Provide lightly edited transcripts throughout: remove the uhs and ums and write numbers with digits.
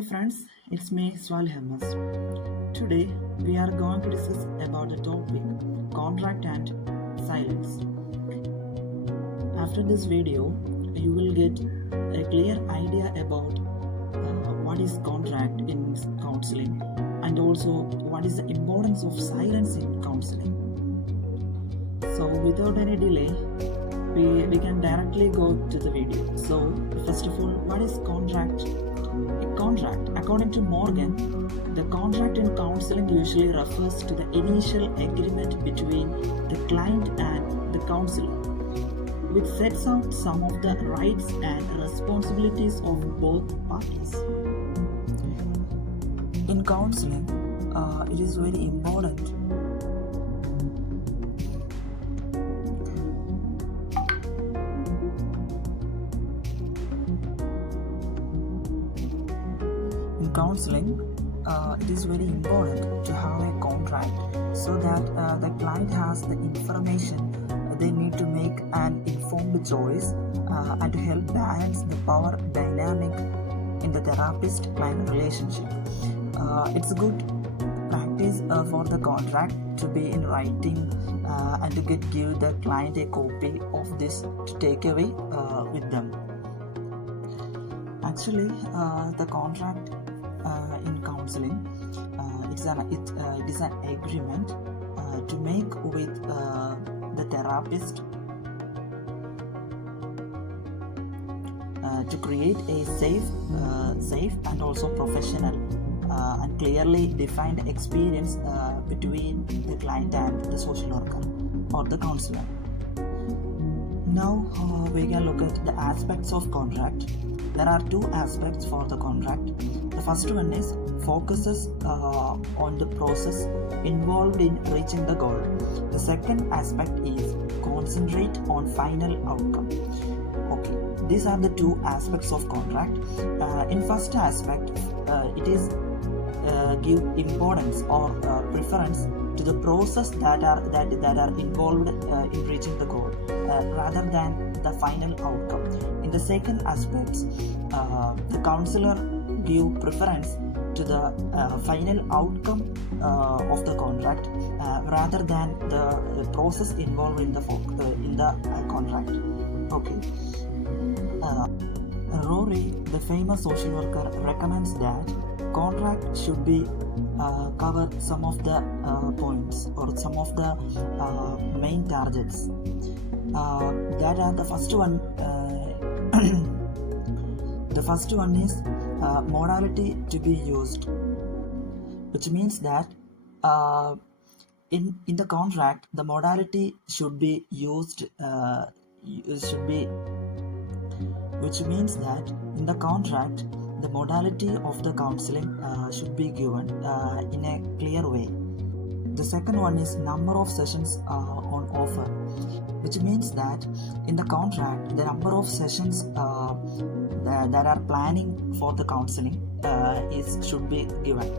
Hi friends, it's me Swali Hamas. Today we are going to discuss about the topic contract and silence. After this video, you will get a clear idea about what is contract in counseling and also what is the importance of silence in counseling. So without any delay, we can directly go to the video. So first of all, what is contract? A contract, according to Morgan, the contract in counseling usually refers to the initial agreement between the client and the counselor, which sets out some of the rights and responsibilities of both parties. In counseling, it is very important it is very important to have a contract so that the client has the information they need to make an informed choice and to help balance the power dynamic in the therapist-client relationship. It's good practice for the contract to be in writing and to give the client a copy of this to take away with them. Actually, the contract in counseling, it is an agreement to make with the therapist to create a safe and also professional and clearly defined experience between the client and the social worker or the counselor. Now we can look at the aspects of contract. There are two aspects for the contract. The first one is focuses on the process involved in reaching the goal. The second aspect is concentrate on final outcome. Okay, these are the two aspects of contract. In first aspect, it is give importance or preference to the process that are involved in reaching the goal rather than the final outcome. In the second aspect, the counselor give preference to the final outcome of the contract rather than the process involved in the contract. Okay. Rory, the famous social worker, recommends that contract should be cover some of the points or some of the main targets. That are the first one. The first one is modality to be used, which means that in the contract the modality should be used. Which means that in the contract the modality of the counseling should be given in a clear way. The second one is number of sessions on offer, which means that in the contract the number of sessions that are planning for the counseling should be given.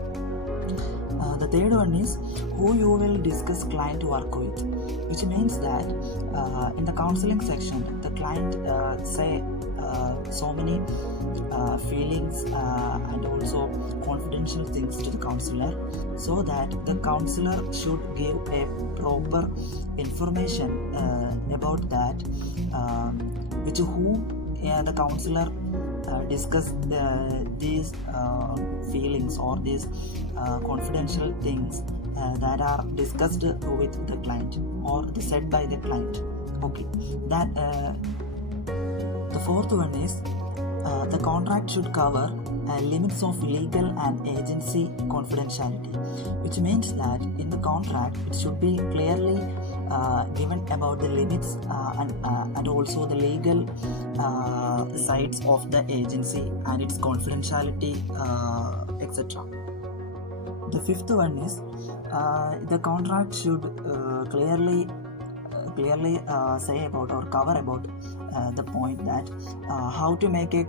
The third one is who you will discuss client work with, which means that in the counseling section the client say so many feelings and also confidential things to the counselor, so that the counselor should give a proper information about that, which whom the counselor discuss these feelings or these confidential things that are discussed with the client or said by the client. Okay, that the fourth one is the contract should cover limits of legal and agency confidentiality, which means that in the contract it should be clearly given about the limits and also the legal sides of the agency and its confidentiality, etc. The fifth one is the contract should clearly say about or cover about the point that how to make a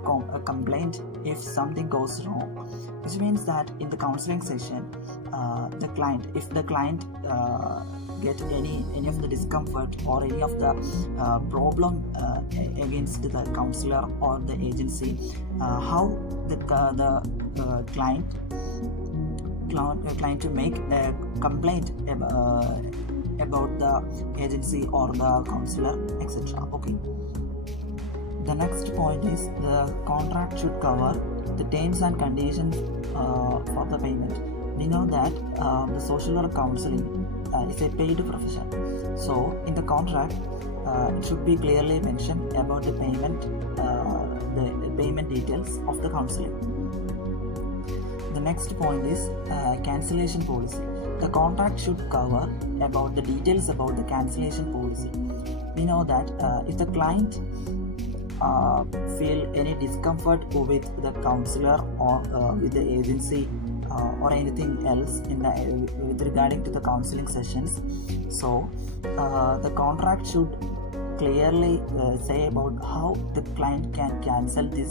complaint if something goes wrong, which means that in the counseling session, if the client get any of the discomfort or any of the problem against the counselor or the agency, how the client to make a complaint about the agency or the counselor, etc. Okay. The next point is the contract should cover the terms and conditions for the payment. We know that the social work counseling is a paid profession. So in the contract, it should be clearly mentioned about the payment details of the counseling. The next point is cancellation policy. The contract should cover about the details about the cancellation policy. We know that if the client feel any discomfort with the counselor or with the agency or anything else with regarding to the counseling sessions, so the contract should clearly say about how the client can cancel the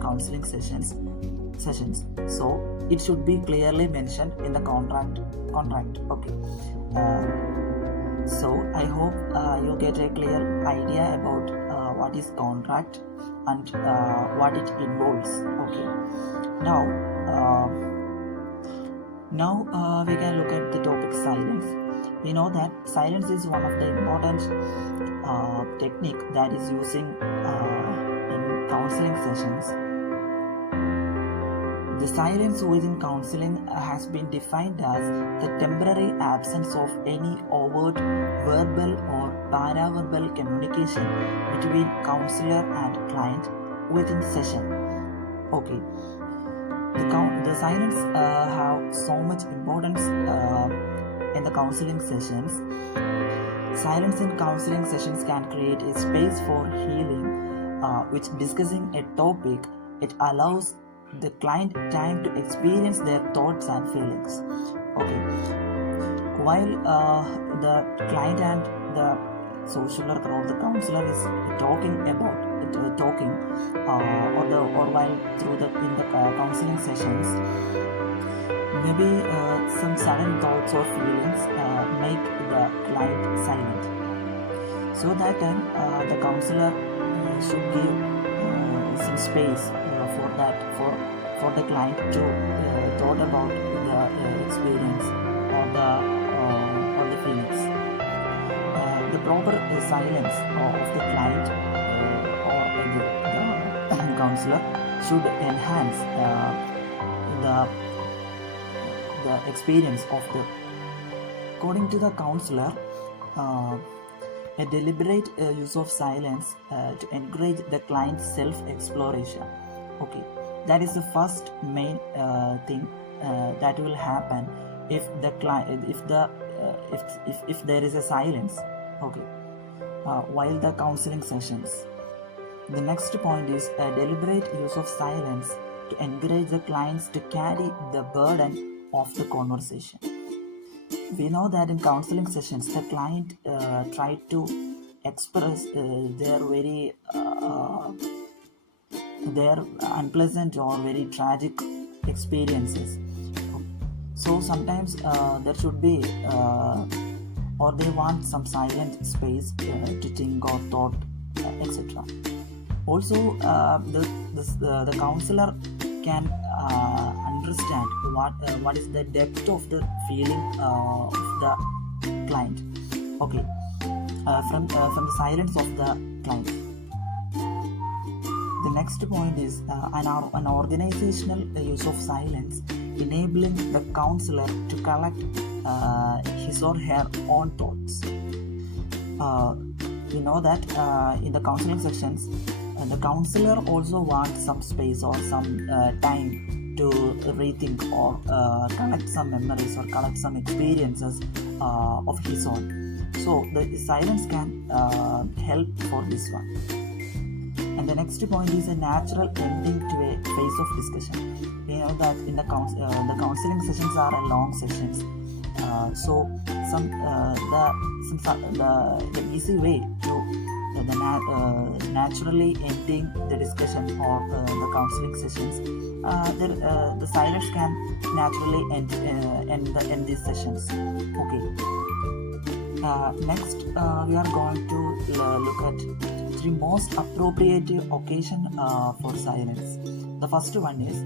counseling sessions. So it should be clearly mentioned in the contract. Okay. So I hope you get a clear idea about what is contract and what it involves. Okay. Now we can look at the topic silence. We know that silence is one of the important technique that is using in counseling sessions. The silence within counseling has been defined as the temporary absence of any overt verbal or paraverbal communication between counselor and client within session. Okay. The silence have so much importance in the counseling sessions. Silence in counseling sessions can create a space for healing, which discussing a topic, it allows the client time to experience their thoughts and feelings. Okay. While the client and the social worker or the counselor is talking or while in the counseling sessions, maybe some sudden thoughts or feelings make the client silent. So that time the counselor should give some space for the client to thought about the experience or the feelings. The proper silence of the client or the counselor should enhance the experience of the. According to the counselor, a deliberate use of silence to encourage the client's self-exploration. Okay, that is the first main thing that will happen if the client, if there is a silence. Okay, while the counseling sessions. The next point is a deliberate use of silence to encourage the clients to carry the burden of the conversation. We know that in counseling sessions, the client tried to express their very their unpleasant or very tragic experiences. So sometimes there should be or they want some silent space to think or thought, etc. Also, the counselor can understand what is the depth of the feeling of the client. Okay, from the silence of the client. The next point is an organizational use of silence, enabling the counselor to collect his or her own thoughts. We know that in the counseling sessions, the counselor also wants some space or some time to rethink or collect some memories or collect some experiences of his own. So the silence can help for this one. And the next point is a natural ending to a phase of discussion. We know that in the counseling sessions are long sessions. So the easy way to the naturally ending the discussion or the counseling sessions, the silence can naturally end these sessions. Okay. Next, we are going to look at three most appropriate occasion for silence. The first one is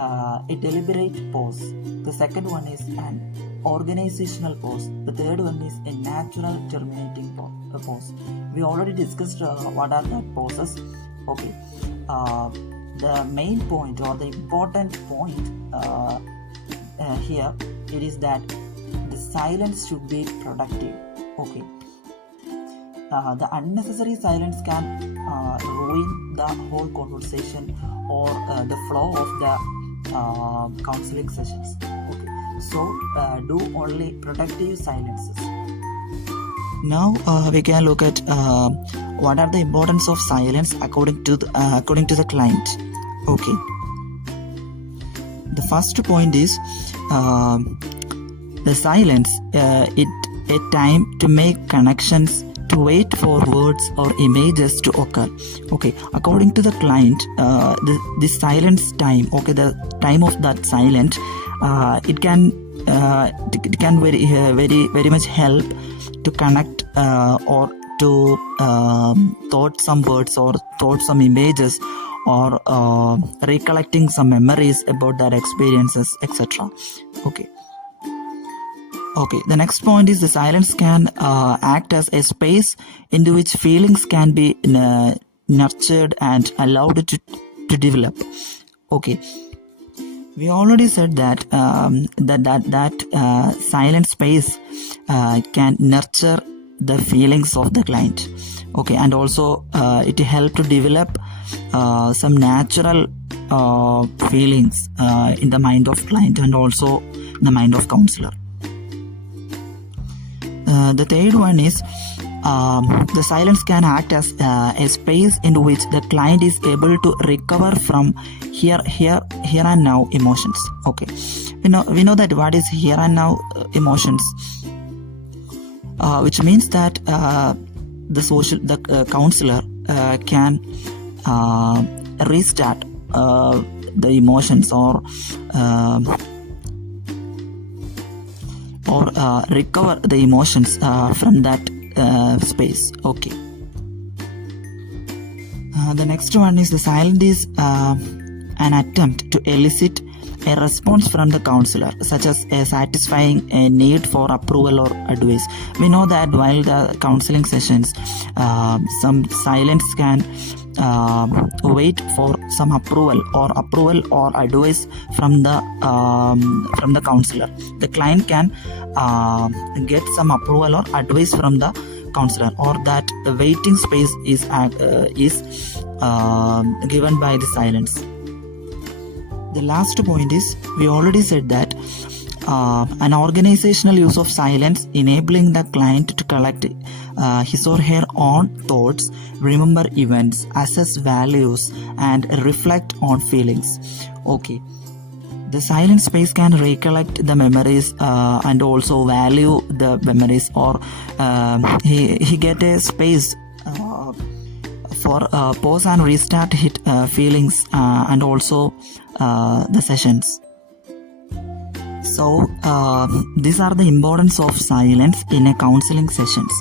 a deliberate pause. The second one is an organizational pause. The third one is a natural terminating pause. We already discussed what are the pauses. Okay. The main point or the important point here, it is that the silence should be productive. Okay. The unnecessary silence can ruin the whole conversation or the flow of the counseling sessions. Okay. So do only productive silences. Now we can look at what are the importance of silence according to the client. Okay. The first point is the silence. It a time to make connections, to wait for words or images to occur. Okay, according to the client, the silence time, okay, the time of that silent, it can very much help to connect or to thought some words or thought some images or recollecting some memories about that experiences, etc. Okay, the next point is the silence can act as a space into which feelings can be nurtured and allowed to develop. Okay, we already said that silent space can nurture the feelings of the client. Okay, and also it help to develop some natural feelings in the mind of client and also in the mind of counselor. The third one is the silence can act as a space in which the client is able to recover from here and now emotions. Okay, we know that what is here and now emotions, which means that the counselor can restart the emotions or recover the emotions from that space. Okay. The next one is the silence is an attempt to elicit a response from the counselor, such as satisfying a need for approval or advice. We know that while the counseling sessions, some silence can wait for some approval or advice from the counselor. The client can get some approval or advice from the counselor, or that the waiting space is given by the silence. The last point is, we already said that an organizational use of silence, enabling the client to collect his or her own thoughts, remember events, assess values, and reflect on feelings. Okay. The silent space can recollect the memories and also value the memories, or he get a space for pause and restart his feelings and also the sessions. So these are the importance of silence in a counseling sessions.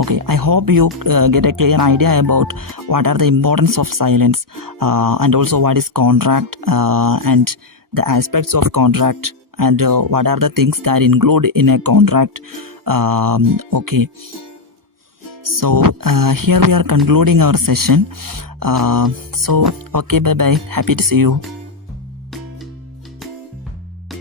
Okay, I hope you get a clear idea about what are the importance of silence and also what is contract and the aspects of contract and what are the things that include in a contract. Okay, so here we are concluding our session. So okay, bye bye, happy to see you.